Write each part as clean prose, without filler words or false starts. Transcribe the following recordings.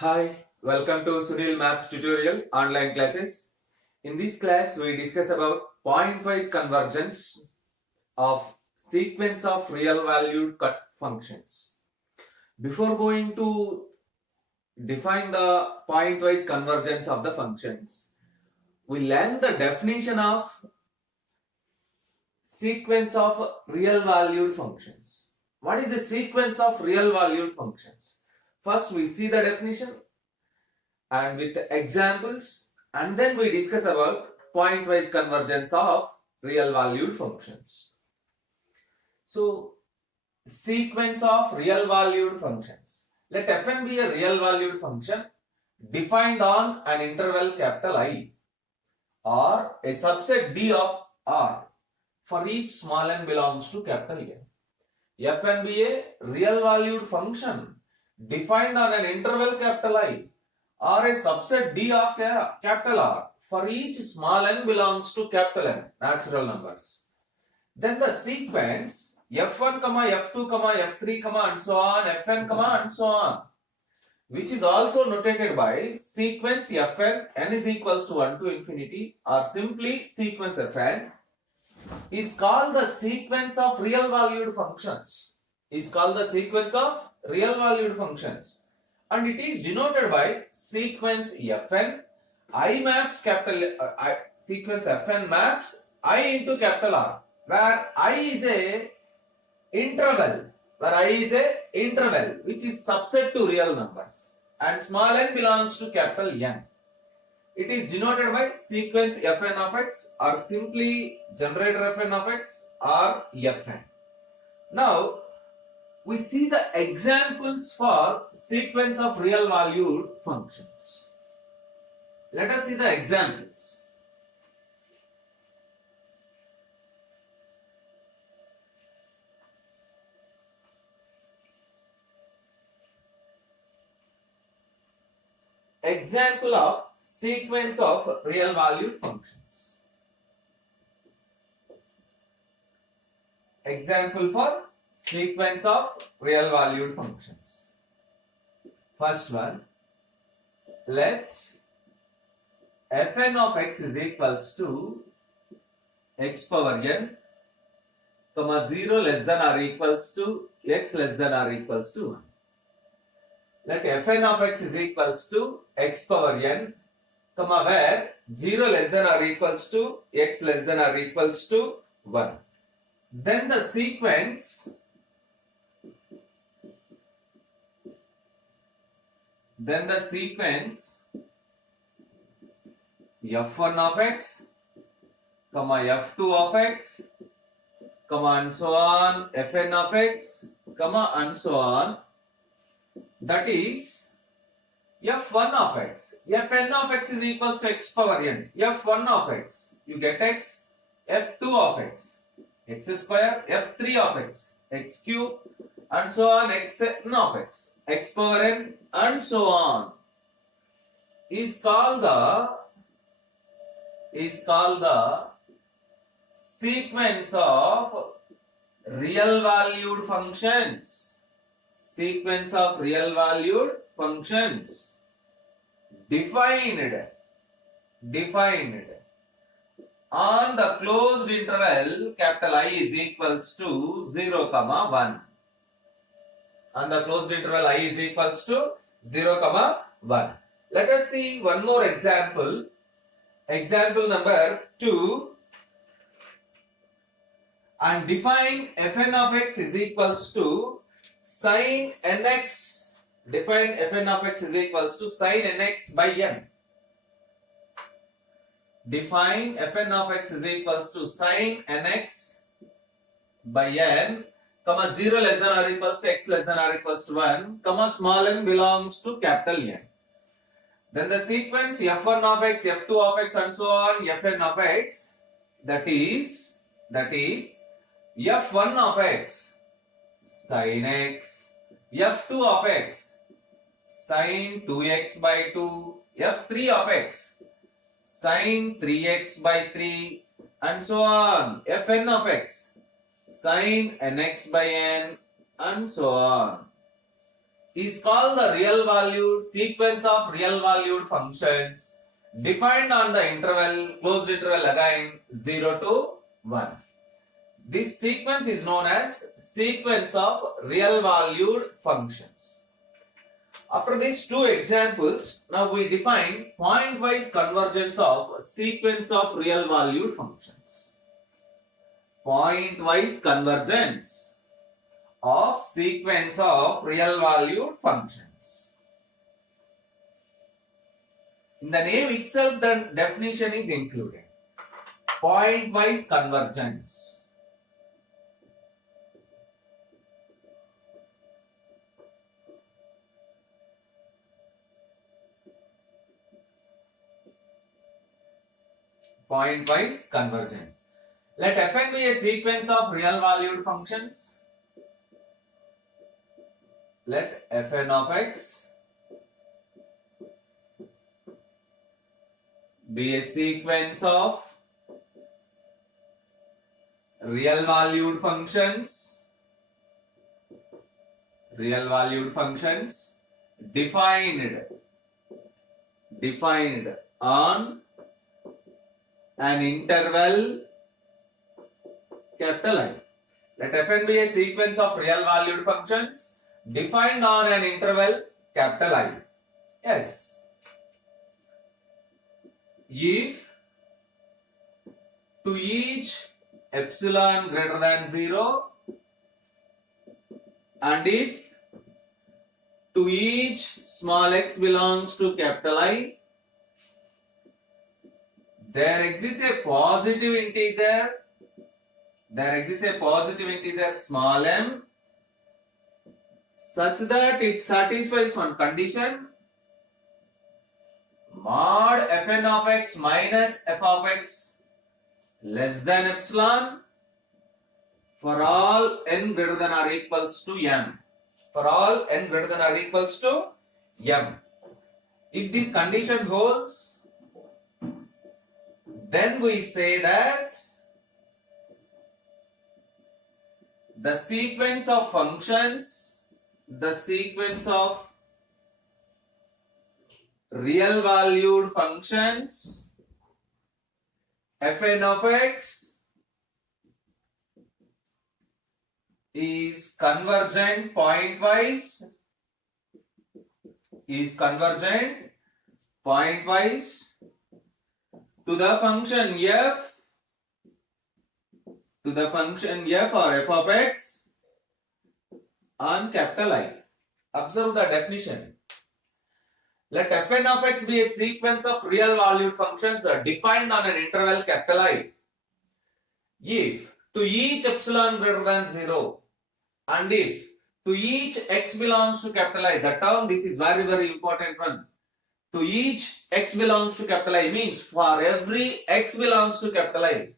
Hi, welcome to Sunil Maths tutorial online classes. In this class, we discuss about point-wise convergence of sequence of real valued cut functions. Before going to define the point-wise convergence of the functions, we learn the definition of sequence of real valued functions. What is the sequence of real valued functions? First, we see the definition and with examples, and then we discuss about point-wise convergence of real valued functions. So, sequence of real valued functions. Let fn be a real valued function defined on an interval capital I or a subset D of R for each small n belongs to capital N. Fn be a real valued function defined on an interval capital I or a subset D of capital R for each small n belongs to capital N, natural numbers. Then the sequence f1, f2, f3, and so on, fn, and so on, which is also notated by sequence fn, n is equals to 1 to infinity, or simply sequence fn, is called the sequence of real valued functions. Is called the sequence of real valued functions. And it is denoted by sequence fn, I maps capital sequence fn maps I into capital R, where I is a interval, which is subset to real numbers, and small n belongs to capital N. It is denoted by sequence fn of x, or simply generator fn of x, or fn. Now, we see the examples for sequence of real valued functions. Let us see the examples. Example of sequence of real valued functions. Example for sequence of real valued functions. First one, let fn of x is equals to x power n, 0 less than or equals to x less than or equals to 1. Let fn of x is equals to x power n, where 0 less than or equals to x less than or equals to 1. Then the sequence f1 of x, f2 of x, and so on, fn of x, and so on, that is f1 of x. Fn of x is equals to x power n. f1 of x, you get x, f2 of x, x square, f3 of x, x cube, and so on, xn of x, x power n, and so on, is called the sequence of real valued functions. Sequence of real valued functions defined on the closed interval capital I is equals to 0, 1. On the closed interval I is equals to 0, 1. Let us see one more example. Example number 2. And define fn of x is equals to sin nx. Define fn of x is equals to sin nx by n. Define fn of x is equals to sin nx by n, 0 less than or equals to x less than or equals to 1, small n belongs to capital N. Then the sequence f1 of x, f2 of x, and so on, fn of x, that is f1 of x sin x, f2 of x sin 2x by 2, f3 of x sin 3x by 3, and so on, fn of x sin nx by n, and so on. is called the real valued sequence of real valued functions defined on the interval, closed interval again 0 to 1. This sequence is known as sequence of real valued functions. After these two examples, now we define point-wise convergence of sequence of real valued functions. Point-wise convergence of sequence of real valued functions. In the name itself, the definition is included. Point-wise convergence. Point-wise convergence. Let Fn be a sequence of real valued functions. Let Fn of x be a sequence of real valued functions. Real valued functions defined on an interval capital I. Let Fn be a sequence of real valued functions defined on an interval capital I. Yes. If to each epsilon greater than 0 and if to each small x belongs to capital I, there exists a positive integer small m such that it satisfies one condition mod Fn of x minus f of x less than epsilon for all n greater than or equals to m. For all n greater than or equals to m. If this condition holds, then we say that the sequence of functions, the sequence of real valued functions Fn of x is convergent pointwise to the function f or f of x on capital I. Observe the definition. Let Fn of x be a sequence of real valued functions defined on an interval capital I. If to each epsilon greater than 0 and if to each x belongs to capital I, the term, this is very, very important one. To each x belongs to capital I means for every x belongs to capital I,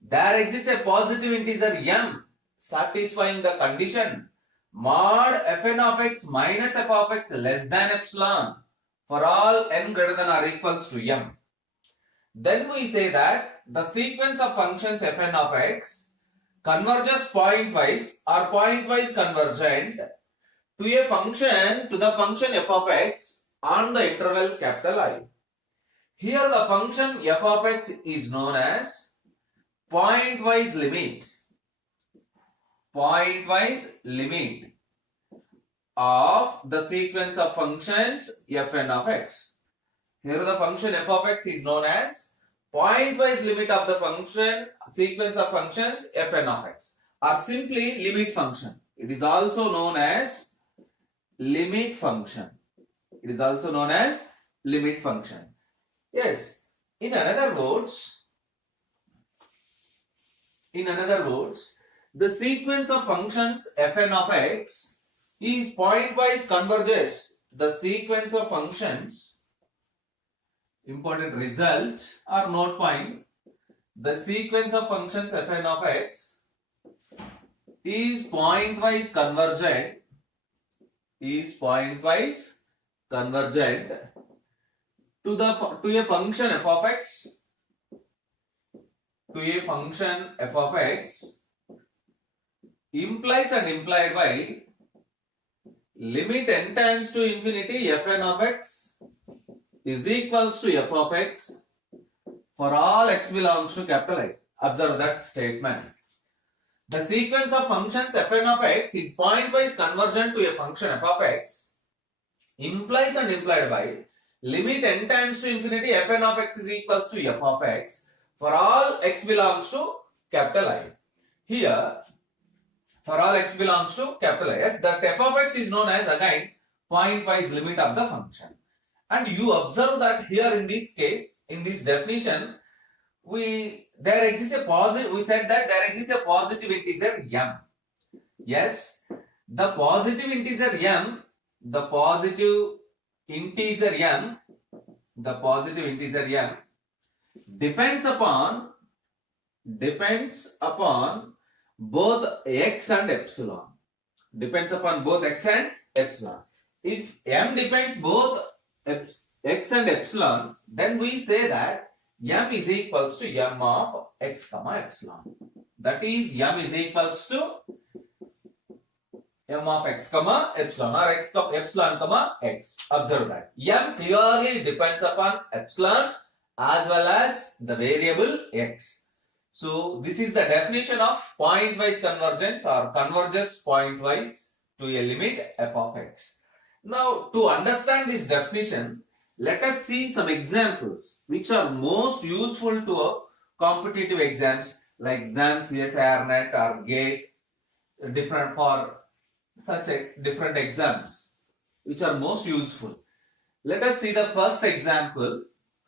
there exists a positive integer m satisfying the condition mod Fn of x minus f of x less than epsilon for all n greater than or equals to m. Then we say that the sequence of functions Fn of x converges pointwise or pointwise convergent to the function f of x on the interval capital I. Here the function f of x is known as pointwise limit of the sequence of functions Fn of x. Here the function f of x is known as pointwise limit of the sequence of functions Fn of x, or simply limit function. It is also known as limit function. Yes. In other words, the sequence of functions Fn of x is pointwise converges the sequence of functions. Important result or note point. The sequence of functions Fn of x is pointwise convergent to a function f of x implies and implied by limit n tends to infinity fn of x is equals to f of x for all x belongs to capital I. Observe that statement. The sequence of functions fn of x is pointwise convergent to a function f of x implies and implied by limit n tends to infinity fn of x is equals to f of x for all x belongs to capital I. Here, for all x belongs to capital I, yes, that f of x is known as again pointwise limit of the function. And you observe that here in this case, in this definition, we said that there exists a positive integer m. Yes, the positive integer m depends upon both x and epsilon. Depends upon both x and epsilon. If m depends both x and epsilon, then we say that m is equals to m of x comma epsilon. That is, m is equals to m of x comma epsilon or x epsilon comma x. Observe that m clearly depends upon epsilon as well as the variable x. So this is the definition of pointwise convergence or converges pointwise to a limit f of x. Now, to understand this definition, let us see some examples which are most useful to competitive exams like exams, CSIR NET or GATE, different for such different exams which are most useful. Let us see the first example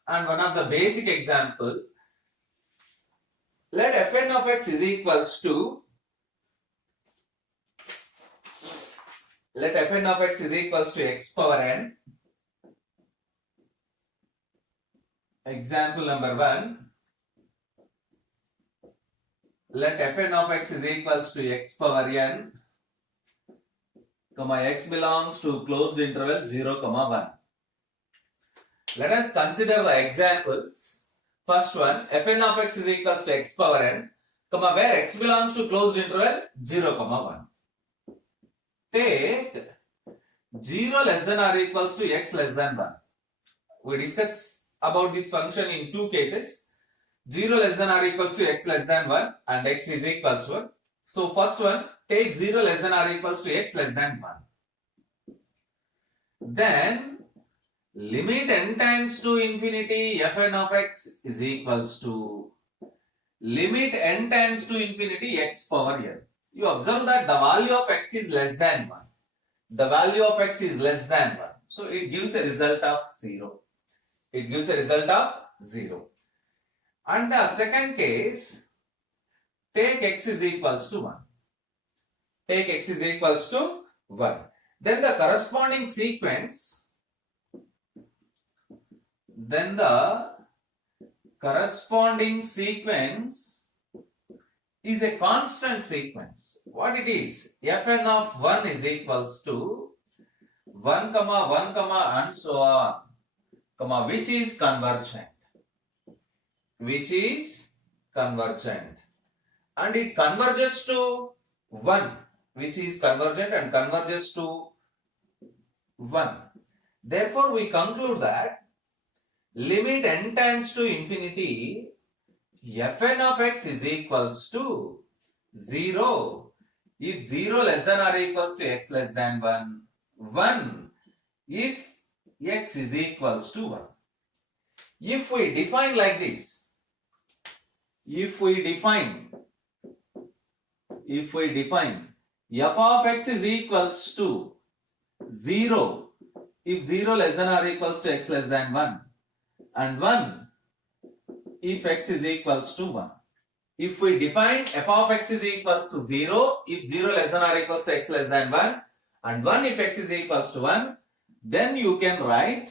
and one of the basic example. Let fn of x is equals to x power n. Example number 1. Let fn of x is equals to x power n, comma x belongs to closed interval 0, comma 1. Let us consider the examples. First one, fn of x is equals to x power n, comma where x belongs to closed interval 0, comma 1. Take 0 less than or equals to x less than 1. We discuss about this function in two cases. 0 less than or equals to x less than 1 and x is equals to 1. So first one, take 0 less than or equals to x less than 1. Then limit n tends to infinity fn of x is equals to limit n tends to infinity x power n. You observe that the value of x is less than 1. The value of x is less than 1. So it gives a result of 0. It gives a result of 0. And the second case, take x is equals to 1. Take x is equals to 1. Then the corresponding sequence is a constant sequence. What it is? Fn of 1 is equals to 1, 1, and so on, comma, which is convergent. And it converges to 1, which is convergent and converges to 1. Therefore, we conclude that limit n tends to infinity fn of x is equals to 0 if 0 less than or equals to x less than 1, 1 if x is equals to 1. If we define like this, if we define f of x is equals to 0 if 0 less than or equals to x less than 1 and 1 if x is equals to 1. If we define f of x is equals to 0 if 0 less than or equals to x less than 1 and 1 if x is equals to 1, then you can write,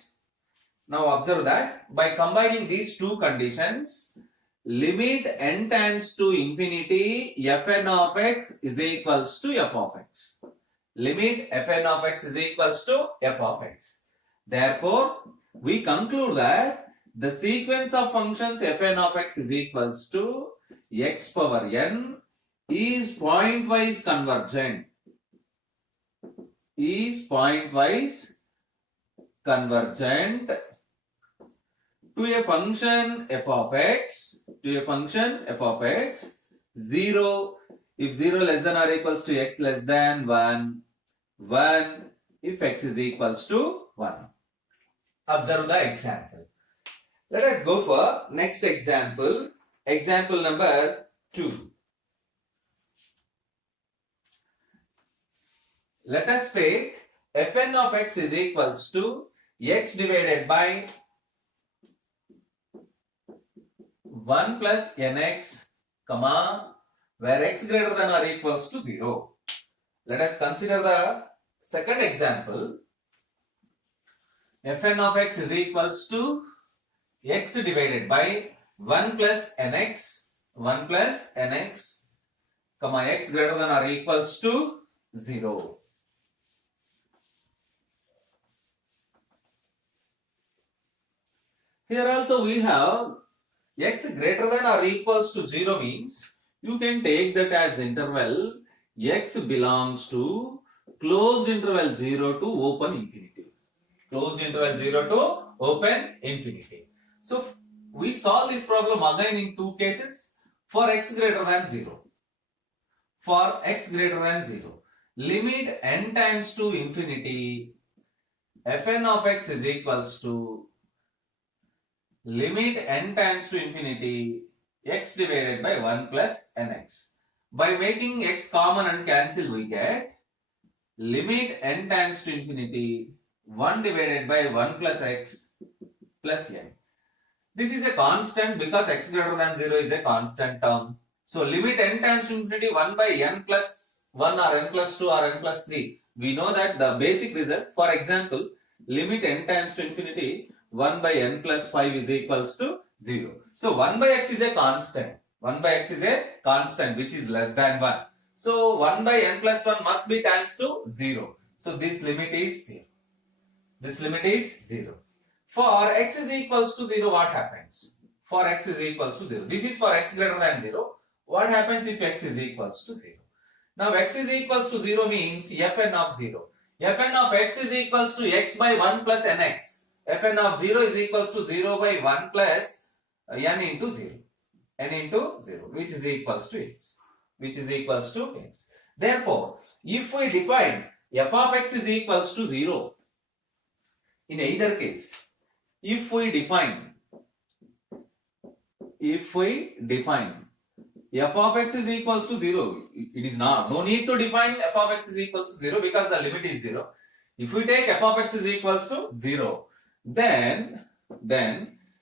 now observe that by combining these two conditions, limit n tends to infinity fn of x is equals to f of x. Limit fn of x is equals to f of x. Therefore, we conclude that the sequence of functions fn of x is equals to x power n is pointwise convergent. is pointwise convergent to a function f of x, 0 if 0 less than or equals to x less than 1, 1 if x is equals to 1. Observe the example. Let us go for next example. Example number 2. Let us take fn of x is equals to x divided by 1 plus nx, comma, where x greater than or equals to 0. Let us consider the second example. Fn of x is equals to x divided by 1 plus nx, comma, x greater than or equals to 0. Here also we have x greater than or equals to 0 means you can take that as interval x belongs to closed interval 0 to open infinity. Closed interval 0 to open infinity. So we solve this problem again in two cases for x greater than 0. For x greater than 0, limit n tends to infinity, fn of x is equals to limit n tends to infinity x divided by 1 plus nx. By making x common and cancel, we get limit n tends to infinity 1 divided by 1 plus x plus n. This is a constant because x greater than 0 is a constant term. So limit n tends to infinity 1 by n plus 1 or n plus 2 or n plus 3. We know that the basic result, for example, limit n tends to infinity 1 by n plus 5 is equals to 0. So 1 by x is a constant. 1 by x is a constant which is less than 1. So 1 by n plus 1 must be times to 0. So this limit is 0. This limit is 0. For x is equals to 0, what happens? For x is equals to 0. This is for x greater than 0. What happens if x is equals to 0? Now x is equals to 0 means fn of 0. Fn of x is equals to x by 1 plus nx. Fn of 0 is equals to 0 by 1 plus n into 0. n into 0, which is equals to x. Therefore, if we define f of x is equals to 0, in either case, if we define f of x is equals to 0, it is no need to define f of x is equals to 0 because the limit is 0. If we take f of x is equals to 0, then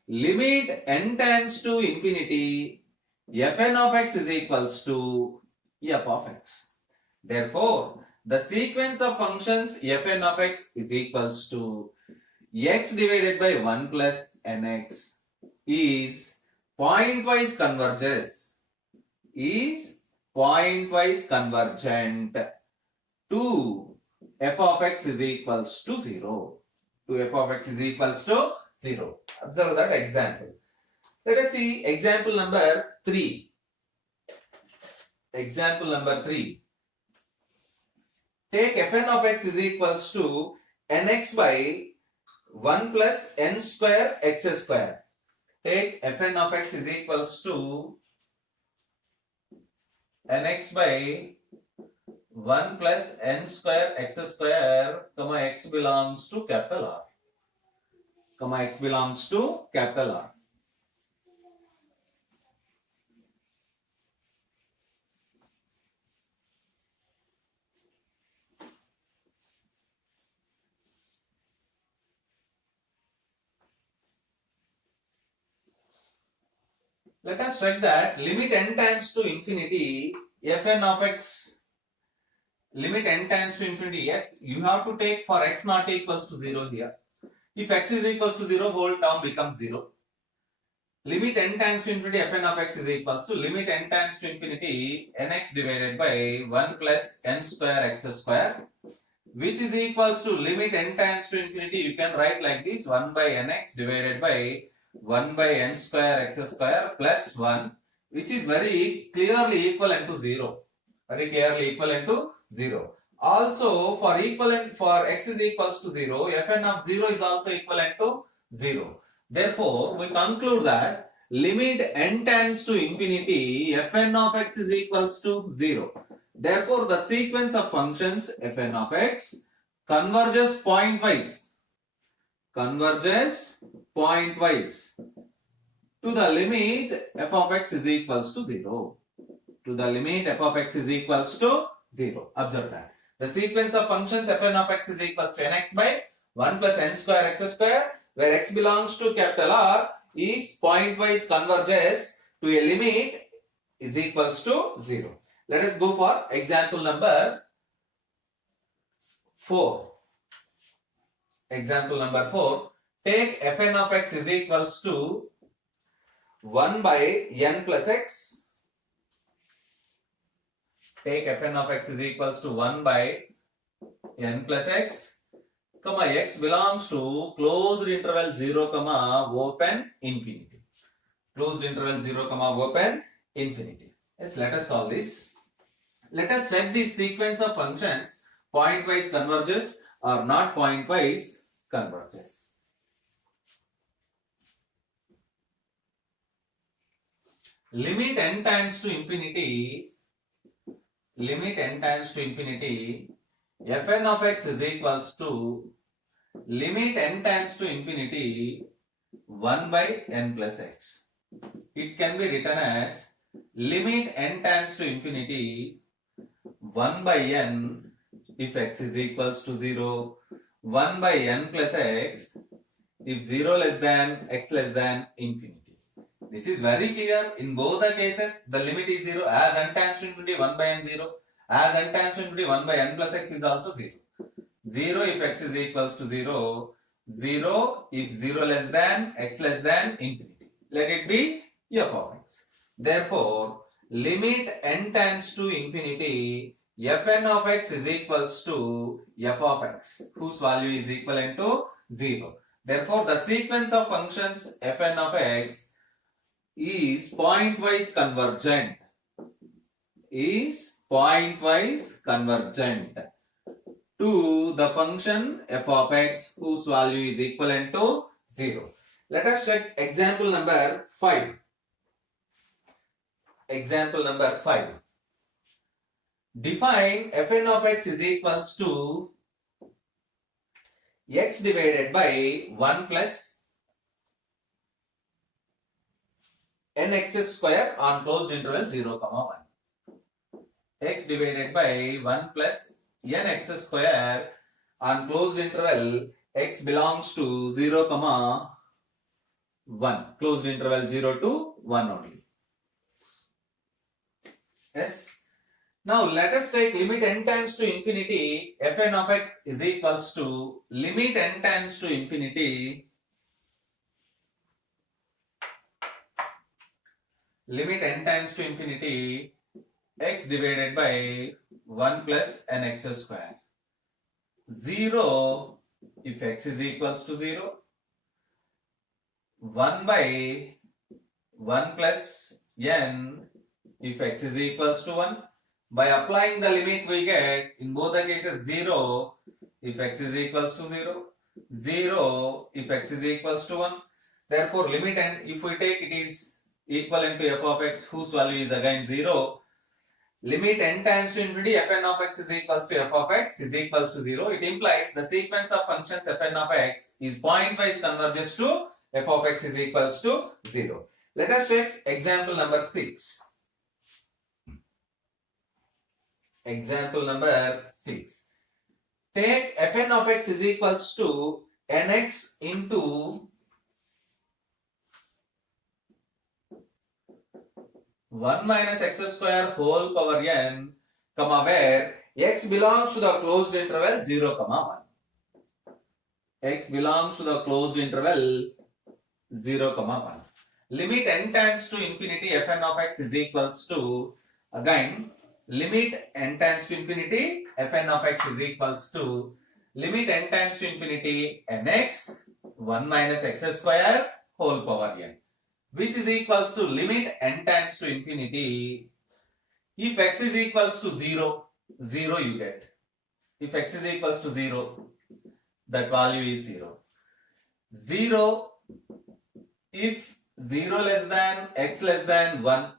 limit n tends to infinity, fn of x is equals to f of x. Therefore, the sequence of functions fn of x is equals to x divided by 1 plus nx is pointwise convergent to f of x is equals to 0. Observe that example. Let us see example number 3. Take fn of x is equals to nx by 1 plus n square x square. Take fn of x is equals to nx by 1 plus n square x square, comma, x belongs to capital R. Let us check that limit n tends to infinity, fn of x, limit n tends to infinity, yes, you have to take for x not equals to 0 here. If x is equals to 0, whole term becomes 0. Limit n tends to infinity, fn of x is equals to limit n tends to infinity, nx divided by 1 plus n square x square, which is equals to limit n tends to infinity, you can write like this, 1 by nx divided by 1 by n square x square plus 1, which is very clearly equivalent to 0. Also for equivalent for x is equals to 0, fn of 0 is also equivalent to 0. Therefore, we conclude that limit n tends to infinity, fn of x is equals to 0. Therefore, the sequence of functions fn of x converges pointwise to the limit f of x is equals to 0. To the limit f of x is equals to 0. Observe that. The sequence of functions fn of x is equals to nx by 1 plus n square x square, where x belongs to capital R, is pointwise converges to a limit is equals to 0. Let us go for example number 4. Example number 4. Take fn of x is equals to 1 by n plus x. Take fn of x is equals to 1 by n plus x, comma x belongs to closed interval 0, comma open infinity. Closed interval 0, comma open infinity. Yes, let us solve this. Let us check the sequence of functions pointwise converges or not pointwise converges. Limit n tends to infinity, fn of x is equals to limit n tends to infinity 1 by n plus x. It can be written as limit n tends to infinity 1 by n if x is equals to 0, 1 by n plus x if 0 less than x less than infinity. This is very clear. In both the cases, the limit is 0 as n tends to infinity 1 by n 0, as n tends to infinity 1 by n plus x is also 0. 0 if x is equals to 0, 0 if 0 less than x less than infinity. Let it be f of x. Therefore, limit n tends to infinity, fn of x is equals to f of x, whose value is equivalent to 0. Therefore, the sequence of functions fn of x is pointwise convergent, to the function f of x whose value is equivalent to 0. Let us check example number 5. Example number 5. Define fn of x is equals to x divided by 1 plus nx square on closed interval 0, 1. X divided by 1 plus nx square on closed interval x belongs to 0, 1. Closed interval 0 to 1 only. Yes. Now let us take limit n tends to infinity, fn of x is equals to limit n tends to infinity, x divided by 1 plus nx square. 0 if x is equals to 0, 1 by 1 plus n if x is equals to 1. By applying the limit we get in both the cases 0 if x is equals to 0, 0 if x is equals to 1. Therefore, limit n, if we take it is equivalent to f of x whose value is again 0. Limit n tends to infinity, fn of x is equals to f of x is equals to 0. It implies the sequence of functions fn of x is pointwise converges to f of x is equals to 0. Let us check example number 6. Example number 6. Take fn of x is equals to nx into 1 minus x square whole power n, where x belongs to the closed interval 0, 1. X belongs to the closed interval 0, 1. Limit n tends to infinity, fn of x is equals to, again, limit n tends to infinity, fn of x is equals to limit n tends to infinity nx 1 minus x square whole power n, which is equals to limit n tends to infinity. If x is equals to 0, 0 you get. if x is equals to 0, that value is 0. 0 if 0 less than x less than 1.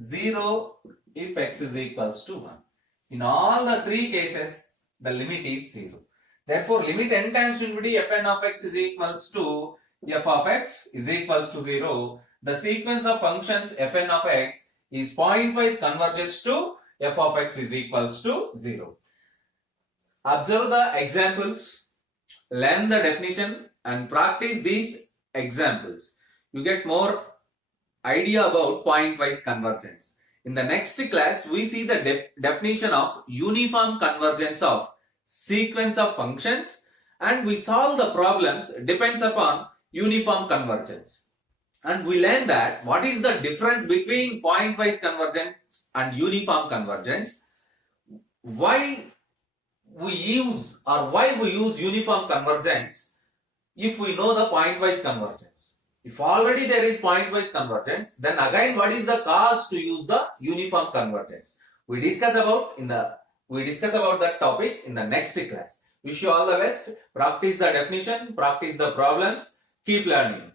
0 if x is equals to 1. In all the three cases, the limit is 0. Therefore, limit n times infinity fn of x is equals to f of x is equals to 0. The sequence of functions fn of x is pointwise converges to f of x is equals to 0. Observe the examples, learn the definition and practice these examples. You get more idea about pointwise convergence. In the next class, we see the definition of uniform convergence of sequence of functions and we solve the problems depends upon uniform convergence. And we learn that what is the difference between pointwise convergence and uniform convergence, why we use uniform convergence if we know the pointwise convergence. If already there is pointwise convergence, then again what is the cause to use the uniform convergence? We discuss about that topic in the next class. Wish you all the best. Practice the definition, practice the problems, keep learning.